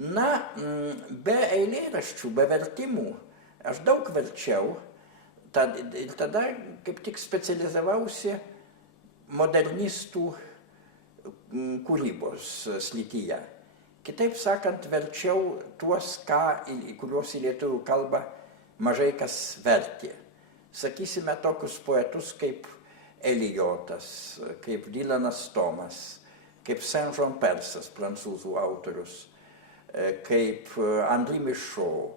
Na, be eilėraščių, be vertimų, aš daug verčiau, ir tada kaip tik specializavausi modernistų kūrybos srityje. Kitaip sakant, verčiau tuos, kuriuos į lietuvių kalbą mažai kas vertė. Sakysime, tokius poetus kaip Elijotas, kaip Dylanas Tomas, kaip Saint-Jean Persas, prancūzų autorius, kaip Henri Michaud,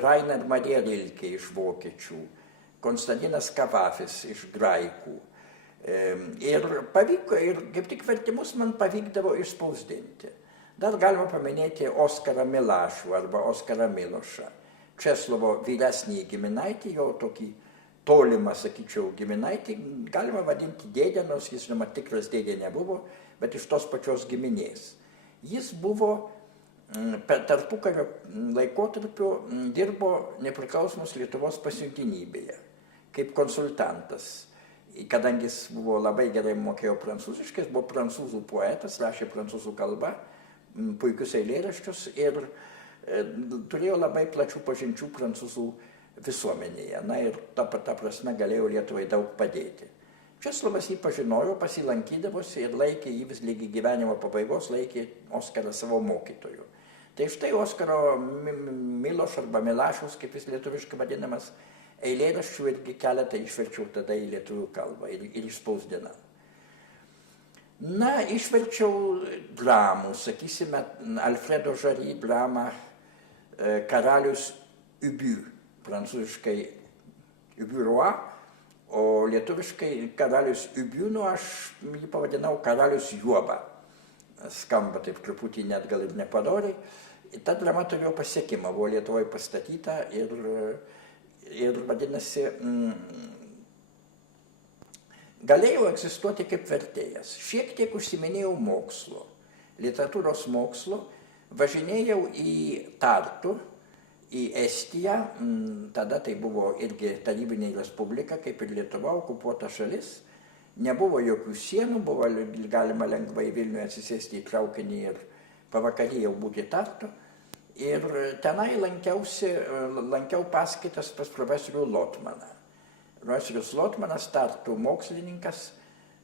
Rainer Maria Rilke iš vokiečių, Konstantinas Kavafis iš graikų. Ir kaip tik vertimus man pavykdavo išspausdinti. Dar galima paminėti Oskarą Milašų arba Oskarą Milošą, Česlovo vyresnįjį giminaitį, jau tokį tolimą, sakyčiau, giminaitį, galima vadinti dėdė, nors jis, žinoma, tikras dėdė nebuvo, bet iš tos pačios giminės. Jis buvo per tarpukario laikotarpiu dirbo nepriklausomos Lietuvos pasiuntinybėje kaip konsultantas. Kadangi jis buvo labai gerai mokėjo prancūziškai, jis buvo prancūzų poetas, rašė prancūzų kalba, puikius eilėraščius ir turėjo labai plačių pažinčių prancūzų visuomenėje. Na ir ta prasme galėjo Lietuvai daug padėti. Česlovas jį pažinojo, pasilankydavosi ir laikė jį vis lygi gyvenimo pabaigos, laikė Oskarą savo mokytoju. Tai štai Oskaro Miloš arba Milašaus, kaip jis lietuviškai vadinamas, eilėraščių irgi keletą išverčiau tada į lietuvių kalbą ir išspausdinau. Na, išverčiau dramų, sakysime, Alfredo Jarry dramą Karalius Ubu, prancūziškai Ubu Roi, o lietuviškai Karalius Ubu, nu aš jį pavadinau Karalius Juoba. Skamba taip truputį net gal ir nepadoriai. Ta drama turėjo pasiekimą, buvo Lietuvoje pastatyta ir vadinasi, galėjau egzistuoti kaip vertėjas. Šiek tiek užsiminėjau mokslo, literatūros mokslo, važinėjau į Tartu, į Estiją, tada tai buvo irgi tarybinė respublika, kaip ir Lietuva, okupuota šalis. Nebuvo jokių sienų, buvo galima lengvai Vilniuje atsisėsti į traukinį ir pavakarį jau būti Tartu. Ir tenai lankiau paskaitas pas profesorių Lotmaną. Profesorius Lotmanas, Tartu mokslininkas,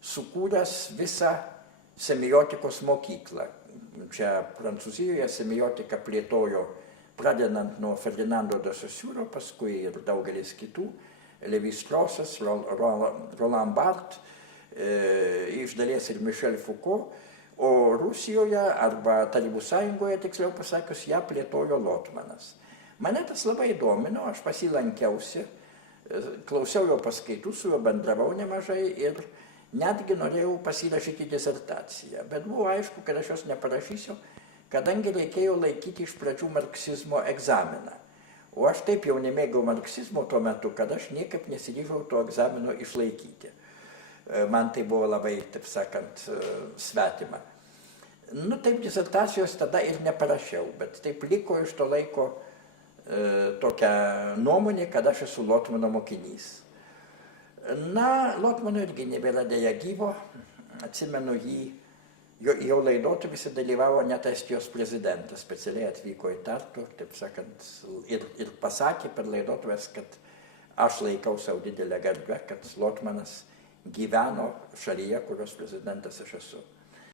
sukūręs visą semiotikos mokyklą. Čia Prancūzijoje semiotiką plėtojo pradedant nuo Ferdinando de Saussure, paskui ir daugelis kitų, Lévi-Straussas, Roland Barthes, iš dalies ir Michel Foucault, o Rusijoje arba Tarybų Sąjungoje, tiksliau pasakius, ją plėtojo Lotmanas. Mane tas labai domino, aš pasilankiausi, klausiau jo paskaitų, su juo bendravau nemažai ir netgi norėjau pasirašyti disertaciją. Bet buvo aišku, kad aš jos neparašysiu, kadangi reikėjo laikyti iš pradžių marksizmo egzaminą. O aš taip jau nemėgau marksizmo tuo metu, kad aš niekaip nesiryžau to egzamino išlaikyti. Man tai buvo labai, taip sakant, svetima. Nu, taip disertacijos tada ir neparašiau, bet taip liko iš to laiko tokia nuomonė, kad aš esu Lotmano mokinys. Na, Lotmano irgi nebėra dėja gyvo, atsimenu jį, jo laidotuvėse dalyvavo net Estijos prezidentas, specialiai atvyko į Tartu, taip sakant, ir pasakė per laidotuvės, kad aš laikau savo didelę garbę, kad Lotmanas gyveno šalyje, kurios prezidentas aš esu.